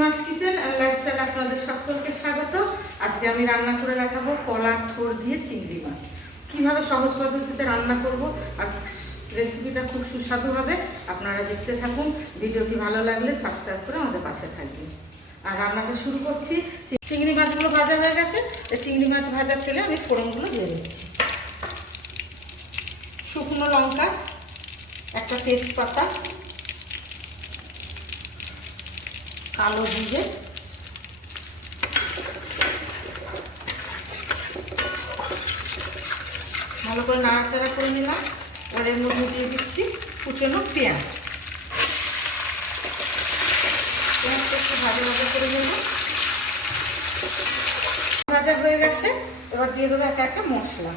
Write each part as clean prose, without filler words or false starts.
সীমাস kitchen and lifestyle আপনাদের সকলকে স্বাগত। আজকে আমি রান্না করে দেখাবো কলার থোড় দিয়ে চিংড়ি মাছ। কিভাবে সহজ পদ্ধতিতে রান্না করব আর রেসিপিটা খুব সুস্বাদু হবে। আপনারা দেখতে থাকুন। ভিডিওটি ভালো লাগলে সাবস্ক্রাইব করে আমাদের পাশে থাকবেন। আর রান্নাটা শুরু করছি। চিংড়ি মাছগুলো ভাজা হয়ে গেছে। এই চিংড়ি মাছ ভাজার তেলে আমি ফোড়নগুলো দিয়ে দিচ্ছি। শুকনো লঙ্কা, একটা তেজপাতা, কালো জিরে, ভালো করে নাড়াচাড়া করে নিলাম। আর এর মধ্যে দিয়ে দিচ্ছি কুচনো পেঁয়াজ। পেঁয়াজটা একটু ভাজা ভাজা করে নেব। ভাজা হয়ে গেছে, এবার দিয়ে দেবো একটা একটা মশলা।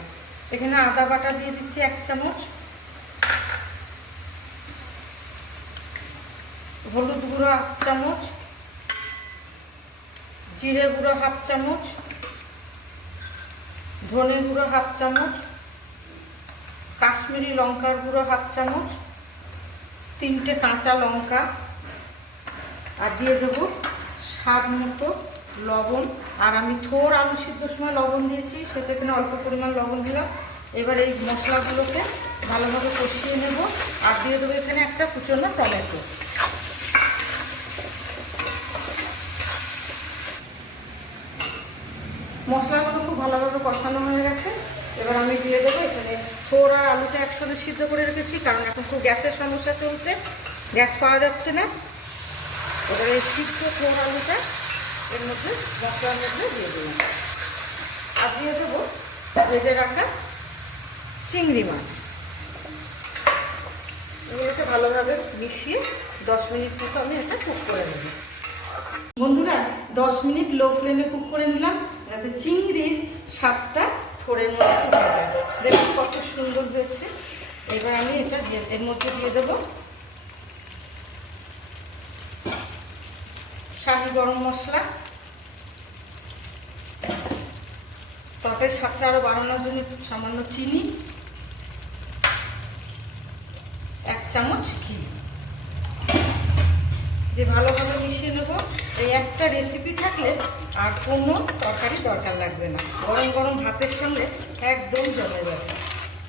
এখানে আদা বাটা দিয়ে দিচ্ছি 1 চামচ, হলুদ গুঁড়ো 1 চামচ, জিরে গুঁড়ো 1/2 চামচ, ধনে গুঁড়ো 1/2 চামচ, কাশ্মীরি লঙ্কার গুঁড়ো 1/2 চামচ, 3টে কাঁচা লঙ্কা, আর দিয়ে দেবো স্বাদ মতো লবণ। আর আমি থোড় আলু সিদ্ধর সময় লবণ দিয়েছি, সেটা এখানে অল্প পরিমাণ লবণ দিলাম। এবার এই মশলাগুলোকে ভালোভাবে কষিয়ে নেব। আর দিয়ে দেবো এখানে একটা কুচনো টমেটো। মশলাগুলো খুব ভালোভাবে কষানো হয়ে গেছে। এবার আমি দিয়ে দেবো এখানে থোড় আর আলুটা একসাথে সিদ্ধ করে রেখেছি, কারণ এখন খুব গ্যাসের সমস্যা চলছে, গ্যাস পাওয়া যাচ্ছে না। এবার এই সিদ্ধ থোড় আলুটা এর মধ্যে মশলার মধ্যে দিয়ে দিলাম। আর দিয়ে দেবো ভেজে রাখা চিংড়ি মাছ। এগুলোকে ভালোভাবে মিশিয়ে 10 মিনিট মতো আমি এটা কুক করে নেব। বন্ধুরা, 10 মিনিট লো ফ্লেমে কুক করে নিলাম, যাতে চিংড়ির স্বাদটা থোড়ের মধ্যে ঢুকে যায়। দেখুন কত সুন্দর হয়েছে। এবার আমি এটা এর মধ্যে দিয়ে দেবো শাহি গরম মশলা। তরকারির স্বাদটা আরও বাড়ানোর জন্য সামান্য চিনি, 1 চামচ ঘি দিয়ে ভালোভাবে মিশিয়ে নেব। এই একটা রেসিপি থাকলে আর কোনো তরকারি দরকার লাগবে না। গরম গরম ভাতের সঙ্গে একদম জমে যাবে।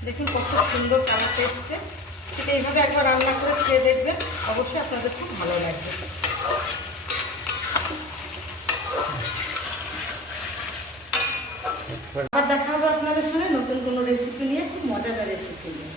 দেখুন কত সুন্দর কালারটা এসছে। ঠিক এইভাবে একবার রান্না করে খেয়ে দেখবেন, অবশ্যই আপনাদের খুব ভালো লাগবে। আবার দেখা হবে আপনাদের সঙ্গে নতুন কোনো রেসিপি নিয়ে, খুব মজাদার রেসিপি নিয়ে।